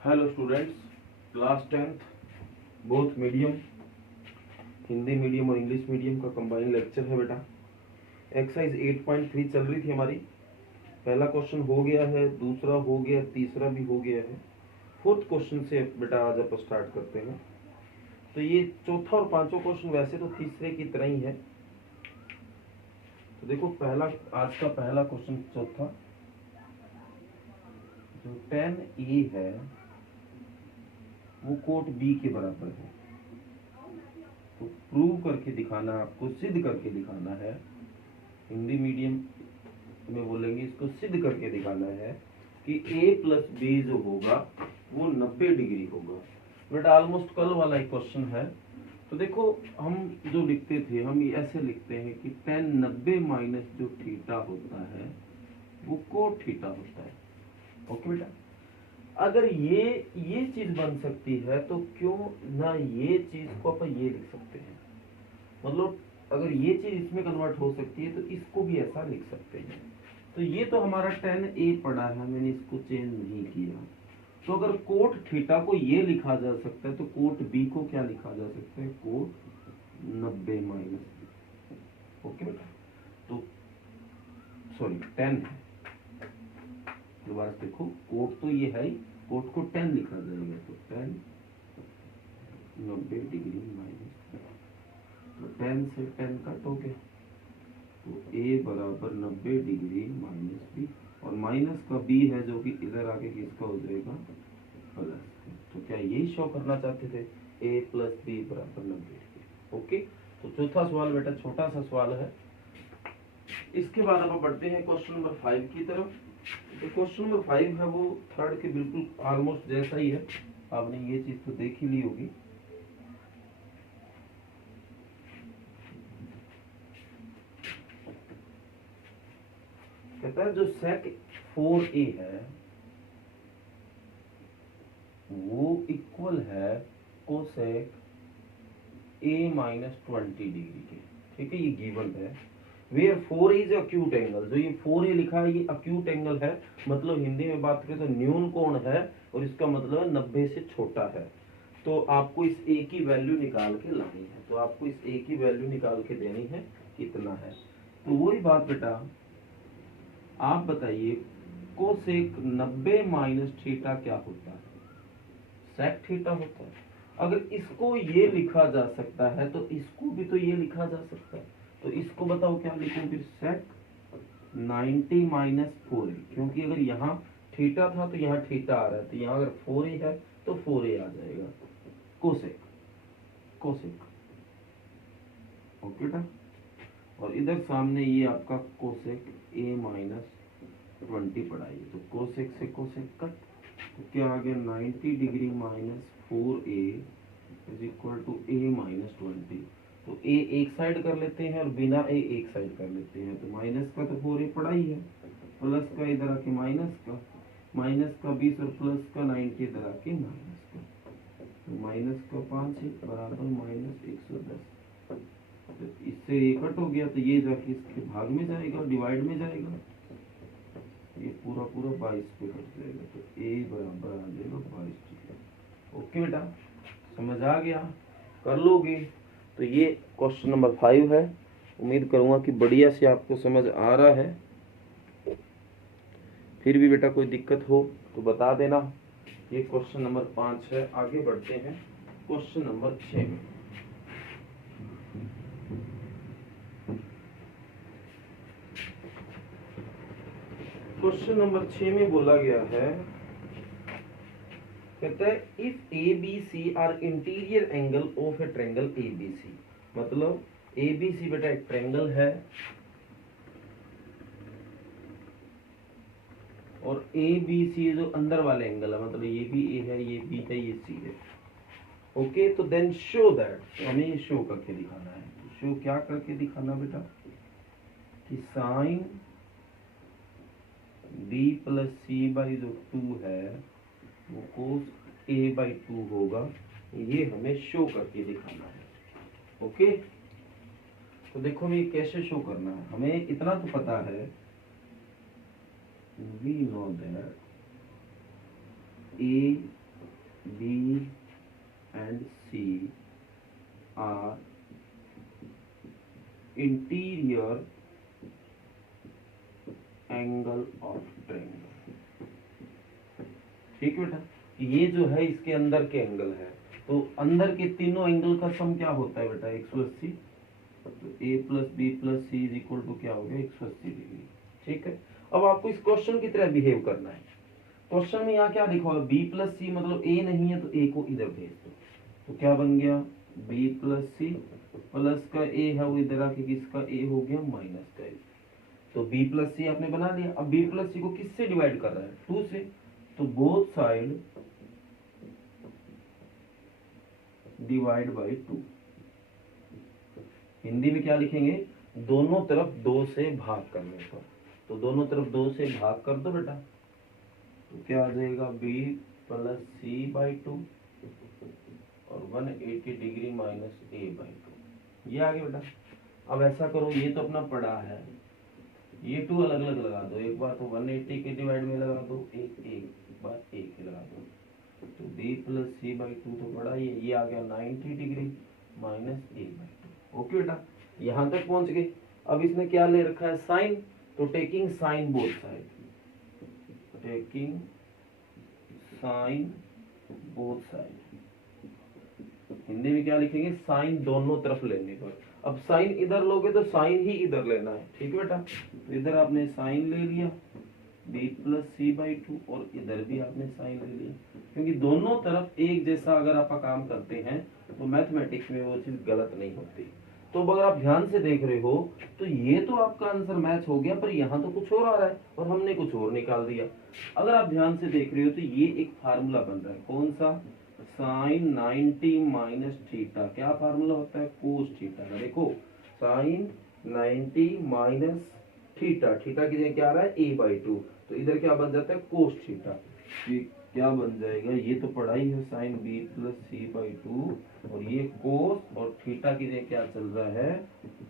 Hello students, class 10th both medium, Hindi medium और English medium का combined lecture है बेटा। एक्सरसाइज 8.3 चल रही थी हमारी। पहला क्वेश्चन हो गया है, दूसरा हो गया, तीसरा भी हो गया है। फोर्थ क्वेश्चन से बेटा आज आप स्टार्ट करते हैं। तो ये चौथा और पांचवा क्वेश्चन वैसे तो तीसरे की तरह ही है। तो देखो पहला, आज का पहला क्वेश्चन चौथा, जो 10A है वो कोट बी के बराबर है। तो प्रूव करके दिखाना, आपको सिद्ध करके दिखाना है। हिंदी मीडियम में बोलेंगे इसको सिद्ध करके दिखाना है कि a प्लस बी जो होगा वो 90 डिग्री होगा। बेटा ऑलमोस्ट कल वाला एक क्वेश्चन है। तो देखो हम जो लिखते थे, हम ऐसे लिखते हैं कि tan 90 माइनस जो थीटा होता है वो कोट थीटा होता है। ओके बेटा, अगर ये चीज बन सकती है तो क्यों ना ये चीज को अपन ये लिख सकते हैं। मतलब अगर ये चीज इसमें कन्वर्ट हो सकती है तो इसको भी ऐसा लिख सकते हैं। तो ये तो हमारा tan A पड़ा है, मैंने इसको चेंज नहीं किया। तो अगर कोट थीटा को ये लिखा जा सकता है तो कोट बी को क्या लिखा जा सकता है, कोट 90 माइनस। ओके बेटा, तो सॉरी 10 है, दोबारा देखो कोट तो ये है ही, कोट को 10 लिखा जाएगा। तो 10 90 डिग्री माइनस, तो 10 से 10 कट हो गया, तो a बराबर 90 डिग्री माइनस बी, और माइनस का b है जो कि इधर आके किसका हो जाएगा, प्लस। तो क्या यही शो करना चाहते थे, a प्लस बी बराबर 90 डिग्री। ओके, तो चौथा सवाल बेटा छोटा सा सवाल है। इसके बाद अब बढ़ते हैं क्वेश्चन नंबर 5 की तरफ। तो क्वेश्चन नंबर 5 है वो थर्ड के बिल्कुल ऑलमोस्ट जैसा ही है। आपने ये चीज तो देख ही ली होगी। कहता है जो सेक 4a है वो इक्वल है कोसेक a माइनस 20 डिग्री के। ठीक है, ये गिवन है। Where 4a is acute angle, जो ये 4a लिखा है ये अक्यूट एंगल है। मतलब हिंदी में बात करें तो न्यून कोण है, और इसका मतलब 90 से छोटा है। तो आपको इस a की वैल्यू निकाल के लानी है। तो आपको इस a की वैल्यू निकाल के देनी है, कितना है। तो वही बात बेटा, आप बताइए कोसेक 90 माइनस थीटा क्या होता है, सेक थीटा होता है। अगर इसको ये लिखा जा सकता है तो इसको भी तो ये लिखा जा सकता है। तो इसको बताओ क्या लिखूं फिर, सेक 90 माइनस 4a, क्योंकि अगर यहाँ थीटा था तो यहाँ थीटा आ रहा है, तो यहाँ अगर 4a है तो 4a आ जाएगा, कोसेक कोसेक। ओके बेटा, और इधर सामने ये आपका कोसेक a माइनस 20 पड़ा है। तो कोसेक से कोसेक कट, तो क्या आ गया 90 degree minus 4a is equal to a minus 20। तो a एक साइड कर लेते हैं और बिना a एक साइड कर लेते हैं। तो माइनस का तो 4a पड़ा ही है, प्लस का इधर आके माइनस का 20 और प्लस का 90 इधर आके माइनस का, तो माइनस का 5 बराबर माइनस 110। तो इससे ये कट हो गया, तो ये जाके इसके भाग में जाएगा, डिवाइड में जाएगा, ये पूरा 22 पे कट जाएगा। तो a बराबर आ जाएगा 22। ओके बेटा, समझ आ गया, कर लोगे। तो ये क्वेश्चन नंबर 5 है। उम्मीद करूंगा कि बढ़िया से आपको समझ आ रहा है। फिर भी बेटा कोई दिक्कत हो तो बता देना। ये क्वेश्चन नंबर 5 है। आगे बढ़ते हैं क्वेश्चन नंबर 6 में। क्वेश्चन नंबर 6 में बोला गया है, कहता है if A B C are interior angle of a triangle A B C. मतलब ए बी सी बेटा एक ट्रायंगल है, और ए बी सी जो अंदर वाले एंगल है, मतलब ये भी ए है, ये बी है, ये सी है। ओके, तो देन शो दैट, हमें ये शो करके दिखाना है। शो क्या करके दिखाना बेटा, कि sine B plus C by जो 2 है वो कोस ए बाई 2 होगा। ये हमें शो करके दिखाना है। ओके, तो देखो हमें कैसे शो करना है। हमें इतना तो पता है, we know that A B and C are interior angle of triangle. ठीक है बेटा, ये जो है इसके अंदर के एंगल है, तो अंदर के तीनों एंगल का सम क्या होता है बेटा 180। तो A plus B plus C is equal to क्या हो गया 180 डिग्री। ठीक है, अब आपको इस क्वेश्चन की तरह बिहेव करना है। क्वेश्चन में यहाँ क्या लिखा हुआ बी प्लस सी, मतलब ए नहीं है तो ए को इधर भेज दो। तो क्या बन गया बी प्लस सी, प्लस का ए है वो इधर आके किसका ए हो गया माइनस का ए। तो b प्लस सी आपने बना लिया। अब b प्लस सी को किससे डिवाइड कर रहा है 2 से, तो both side divide by 2। Hindi में क्या लिखेंगे, दोनों तरफ 2 से भाग करने पर। तो दोनों तरफ 2 से भाग कर दो बेटा, तो क्या आ जाएगा b प्लस सी बाई 2 और 180 डिग्री माइनस a बाई 2। ये आ गया बेटा। अब ऐसा करो, ये तो अपना पड़ा है, ये 2 अलग अलग लगा दो। एक बार तो 180 के डिवाइड में लगा दो, एक बार एक ही लगा दो। तो b प्लस सी बाई 2 तो बड़ा ही है, ये आ गया 90 degree minus a by 2। Okay बेटा, यहाँ तक पहुंच गए। अब इसने क्या ले रखा है साइन, तो taking sine both side, taking sine both side. Hindi में क्या लिखेंगे साइन दोनों तरफ लेने पर। अब साइन इधर लोगे तो साइन ही इधर लेना है। ठीक है बेटा, तो इधर आपने साइन ले लिया b प्लस सी बाई 2 और इधर भी आपने साइन ले लिया, क्योंकि दोनों तरफ एक जैसा अगर आप काम करते हैं तो मैथमेटिक्स में वो चीज गलत नहीं होती। तो अगर आप ध्यान से देख रहे हो तो ये तो आपका आंसर मैच हो गया, पर यहाँ तो कुछ और आ रहा है और हमने कुछ और निकाल दिया। अगर आप ध्यान से देख रहे हो तो ये एक फार्मूला बन रहा है, कौन सा, साइन 90 माइनस थीटा। क्या फार्मूला होता है कोस थीटा का। देखो साइन 90 माइनस थीटा, थीटा की जगह क्या आ रहा है a बाई 2, तो इधर क्या बन जाता है कोस थीटा। ये क्या बन जाएगा, ये तो पढ़ा ही है sine b plus C by 2 और ये कोस और थीटा की जगह क्या चल रहा है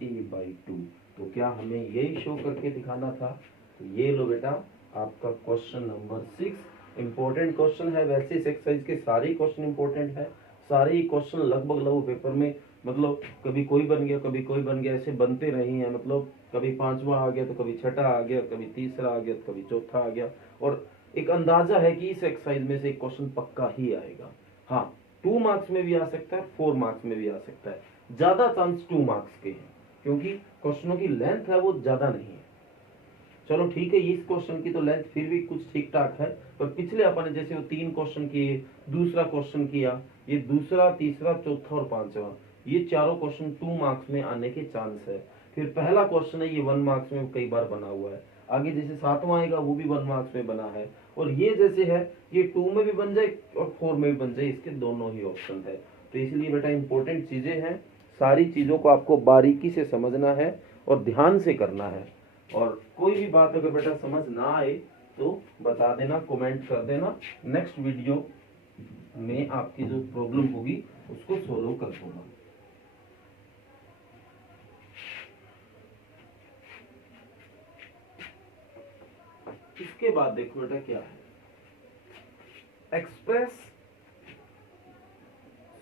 a बाई 2। तो क्या हमें यही शो करके दिखाना था। तो ये लो बेटा आपका क्वेश्चन नंबर 6 इंपॉर्टेंट क्वेश्चन है। वैसे इस एक्सरसाइज के सारे क्वेश्चन इंपॉर्टेंट है, सारे ही क्वेश्चन लगभग पेपर में मतलब कभी कोई बन गया कभी कोई बन गया, ऐसे बनते रहे हैं। मतलब कभी 5वां आ गया तो कभी 6ठा आ गया, कभी 3रा आ गया तो कभी 4था आ गया। और एक अंदाजा है कि इस एक्सरसाइज में से एक क्वेश्चन पक्का ही आएगा। हाँ 2 मार्क्स में भी आ सकता है, 4 मार्क्स में भी आ सकता है। ज्यादा चांस 2 मार्क्स के हैं क्योंकि क्वेश्चनों की लेंथ है वो ज्यादा नहीं है। चलो ठीक है, इस क्वेश्चन की तो लेंथ फिर भी कुछ ठीक ठाक है, पर पिछले अपन ने जैसे वो 3 क्वेश्चन किए, दूसरा क्वेश्चन किया, ये दूसरा तीसरा चौथा और 5वां, ये चारों क्वेश्चन 2 मार्क्स में आने के चांस है। फिर पहला क्वेश्चन है ये 1 मार्क्स में कई बार बना हुआ है, आगे जैसे 7वां आएगा वो भी 1 मार्क्स में बना है, और ये जैसे है ये 2 में भी बन जाए और 4 में भी बन जाए, इसके दोनों ही ऑप्शन है। तो इसलिए बेटा इंपॉर्टेंट चीजें हैं, सारी चीजों को आपको बारीकी से समझना है और ध्यान से करना है। और कोई भी बात अगर बेटा समझ ना आए तो बता देना, कमेंट कर देना, नेक्स्ट वीडियो में आपकी जो प्रॉब्लम होगी उसको सोल्व कर दूंगा। इसके बाद देखो बेटा क्या है, express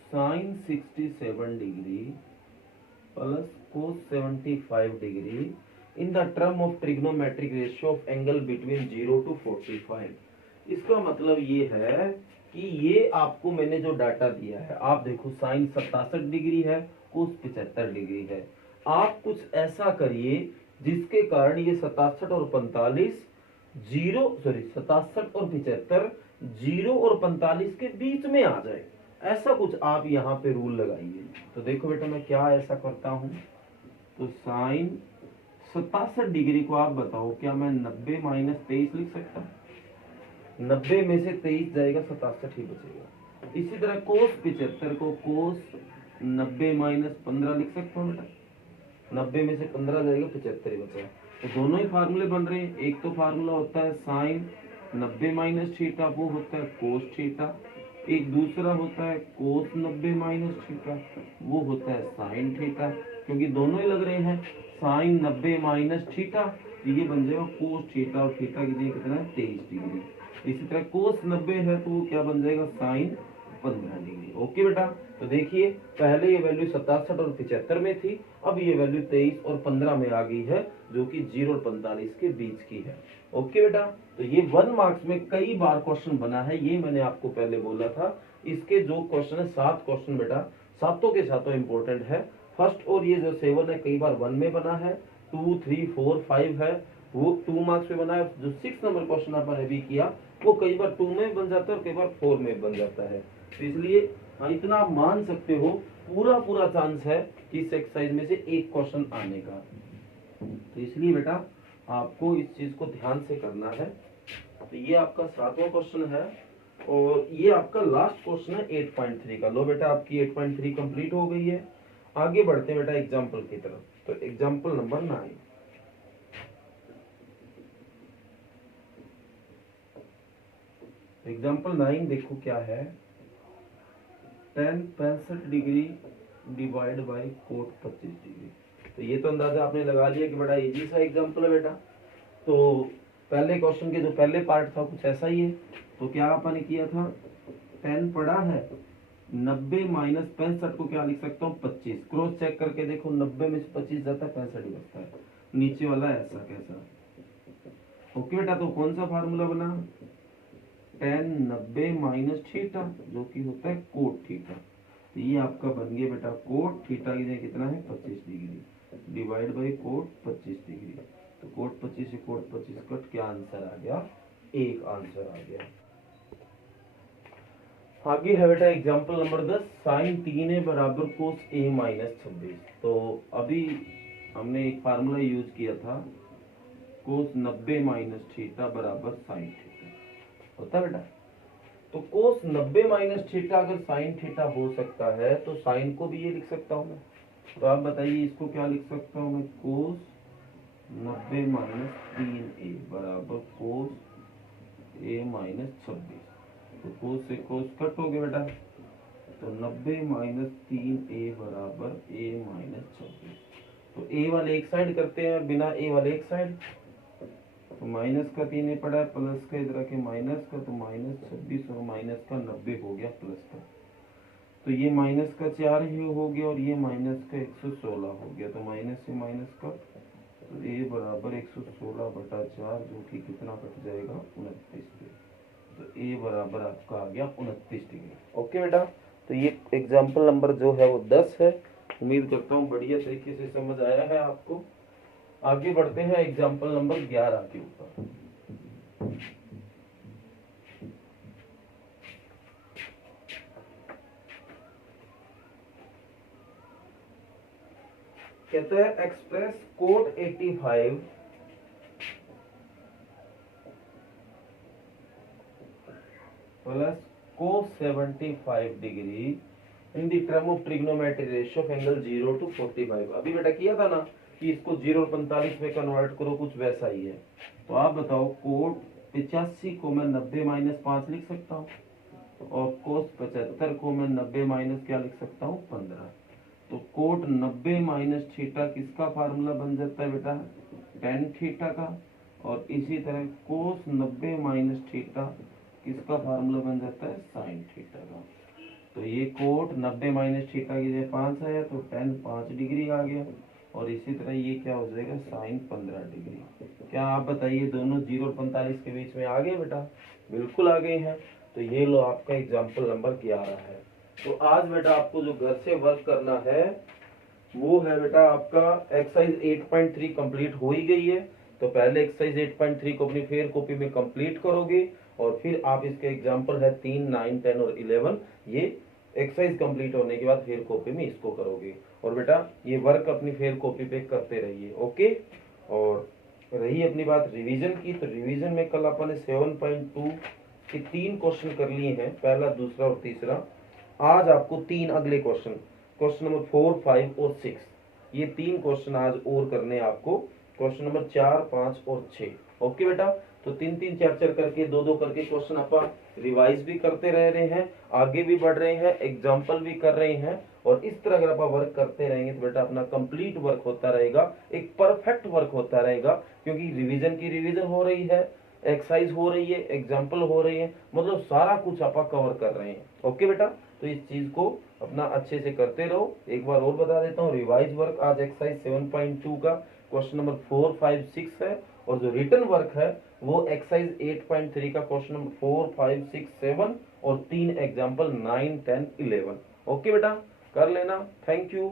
sine 67 degree plus cos 75 degree in the term of trigonometric ratio of angle between 0 to 45। इसका मतलब ये है कि ये आपको मैंने जो डाटा दिया है, आप देखो साइन 67 डिग्री है, कोस 75 डिग्री है। आप कुछ ऐसा करिए जिसके कारण ये 67 और 45 67 और 75 0 और 45 के बीच में आ जाए, ऐसा कुछ आप यहाँ पे रूल लगाइए। तो देखो बेटा मैं क्या ऐसा करता हूं, तो साइन 67 डिग्री को आप बताओ क्या मैं 90 माइनस 23 लिख सकता हूँ। 90 में से 23 जाएगा, 67 ही बचेगा। इसी तरह कोस 75 को कोस 90 माइनस 15 लिख सकता हूँ बेटा, 90 में से 15 जाएगा, 75 ही बचा। तो दोनों ही फार्मूले बन रहे हैं। एक तो फार्मूला होता है साइन 90 माइनस थीटा, वो होता है कोस थीटा। एक दूसरा होता है कोस 90 माइनस थीटा, वो होता है साइन थीटा। क्योंकि दोनों ही लग रहे हैं साइन 90 माइनस थीटा, ये बन जाएगा कोस थीटा, और थीटा की जगह कितना है 23 डिग्री। इसी तरह कोस 90 है तो वो क्या बन जाएगा साइन 15 डिग्री। ओके बेटा, तो देखिए पहले ये वैल्यू 67 और 75 में थी, अब ये वैल्यू 23 और 15 में आ गई है, जो कि 0 और 45 के बीच की है। ओके बेटा, तो ये 1 मार्क्स में कई बार क्वेश्चन बना है, ये मैंने आपको पहले बोला था। इसके जो क्वेश्चन है 7 क्वेश्चन बेटा, सातों के सातों इंपॉर्टेंट है। फर्स्ट और ये जो 7 है कई बार 1 में बना है, 2, 3, 4, 5 है वो 2 मार्क्स में बना है। जो 6 नंबर क्वेश्चन अपन अभी किया वो कई बार 2 में बन जाता है और कई बार 4 में बन जाता है। तो इसलिए इतना आप मान सकते हो पूरा पूरा चांस है कि इस एक्सरसाइज में से एक क्वेश्चन आने का। तो इसलिए बेटा आपको इस चीज को ध्यान से करना है। तो ये आपका 7वां क्वेश्चन है और ये आपका लास्ट क्वेश्चन है 8.3 का। लो बेटा आपकी 8.3 कंप्लीट हो गई है। आगे बढ़ते हैं बेटा एग्जाम्पल की तरफ। तो एग्जाम्पल नंबर 9। एग्जाम्पल 9 देखो क्या है, tan 65 degree divide by cot 25 degree. तो ये तो अंदाजा आपने लगा लिया कि बड़ा इजी सा एग्जाम्पल है बेटा। तो पहले क्वेश्चन के जो पहले पार्ट था कुछ ऐसा ही है। तो क्या आपने किया था, tan पड़ा है 90 माइनस 65 को क्या लिख सकता हूँ 25। क्रॉस चेक करके देखो 90 में से 25 जाता है 65 ही बचता है। नीचे वाला ऐसा कैसा। ओके बेटा, तो कौन सा फार्मूला बना, tan 90 माइनस थीटा जो कि होता है कोट थीटा। तो ये आपका बन गया बेटा कोट थीटा की जगह कितना है 25 degree divide by cot 25 degree. तो कोट 25 से कोट 25 कट, क्या आंसर आ गया, एक आंसर आ गया। आगे है बेटा एग्जाम्पल नंबर 10, साइन 3a बराबर कोस a माइनस 26। तो अभी हमने एक फार्मूला यूज किया था, कोस 90 माइनस थीटा बराबर साइन थीटा होता है बेटा। तो कोस 90 माइनस थीटा अगर साइन थीटा हो सकता है तो साइन को भी ये लिख सकता हूँ मैं। तो आप बताइए इसको क्या लिख सकता हूँ मैं, कोस 90 माइनस 3a बराबर कोस a माइनस 26। तो कोस से कोस कट हो गया बेटा, तो 90 माइनस 3a बराबर a माइनस 26। तो a वाले एक साइड करते हैं, बिना a वाले एक साइड। तो माइनस का 3 पड़ा है, प्लस का इधर आके माइनस का, तो माइनस 26 और माइनस का 90 हो गया प्लस का। तो ये माइनस का 4 ही हो गया और ये माइनस का 116 हो गया। तो माइनस से माइनस का, तो a बराबर 116 बटा 4 जो कि कितना कट जाएगा 29 पे। तो a बराबर आपका आ गया 29 डिग्री। ओके बेटा, तो ये एग्जाम्पल नंबर जो है वो 10 है। उम्मीद करता हूँ बढ़िया तरीके से समझ आया है आपको। आगे बढ़ते हैं एग्जाम्पल नंबर 11 के ऊपर। कहते हैं express cot 85 plus cos 75 degree in the term of trigonometry ratio of angle 0 to 45। अभी बेटा किया था ना कि इसको 0 और 45 में कन्वर्ट करो, कुछ वैसा ही है। तो आप बताओ कोट 85 को मैं 90 माइनस 5 लिख सकता हूँ और कोस 75 को मैं 90 माइनस क्या लिख सकता हूँ 15। तो कोट 90 माइनस थीटा किसका फार्मूला बन जाता है बेटा, tan थीटा का। और इसी तरह कोस 90 माइनस थीटा किसका फार्मूला बन जाता है, साइन थीटा का। तो ये कोट 90 माइनस थीटा की जगह 5 आया तो tan 5 डिग्री आ गया और इसी तरह ये क्या हो जाएगा साइन 15 डिग्री। क्या आप बताइए दोनों 0 और 45 के बीच में आ गए बेटा, बिल्कुल आ गए हैं। तो ये लो आपका एग्जाम्पल नंबर 11 है। तो आज बेटा आपको जो घर से वर्क करना है वो है बेटा आपका एक्सरसाइज 8.3 कंप्लीट हो ही गई है। तो पहले एक्सरसाइज 8.3 को अपनी फेयर कॉपी में कंप्लीट करोगे और फिर आप इसके एग्जाम्पल है 3, 9, 10 और 11 ये एक्सरसाइज कंप्लीट होने के बाद फेयर कॉपी में इसको करोगे। और बेटा ये वर्क अपनी फेयर कॉपी पे करते रहिए। ओके, और रही अपनी बात रिवीजन की, तो रिवीजन में कल अपन ने 7.2 के 3 क्वेश्चन कर लिए हैं, पहला, दूसरा और तीसरा। आज आपको 3 अगले क्वेश्चन, क्वेश्चन नंबर 4, 5 और 6, ये 3 क्वेश्चन आज और करने आपको, क्वेश्चन नंबर 4, 5 और 6। ओके बेटा, तो 3-3, 4-4 करके 2-2 करके क्वेश्चन आप रिवाइज भी करते रह रहे हैं, आगे भी बढ़ रहे हैं, एग्जाम्पल भी कर रहे हैं। और इस तरह अगर आप वर्क करते रहेंगे तो बेटा अपना कंप्लीट वर्क होता रहेगा, एक परफेक्ट वर्क होता रहेगा, क्योंकि रिवीजन की रिवीजन हो रही है, एक्सरसाइज हो रही है, एग्जाम्पल हो रही है, मतलब सारा कुछ आप कवर कर रहे हैं। ओके बेटा, तो इस चीज को अपना अच्छे से करते रहो। एक बार और बता देता हूँ, रिवाइज वर्क आज एक्सरसाइज 7.2 का क्वेश्चन नंबर 4, 5, 6 है, और जो रिटर्न वर्क है वो एक्सरसाइज 8.3 का क्वेश्चन नंबर 4, 5, 6, 7 और 3 एग्जाम्पल 9, 10, 11। ओके बेटा, कर लेना। Thank you.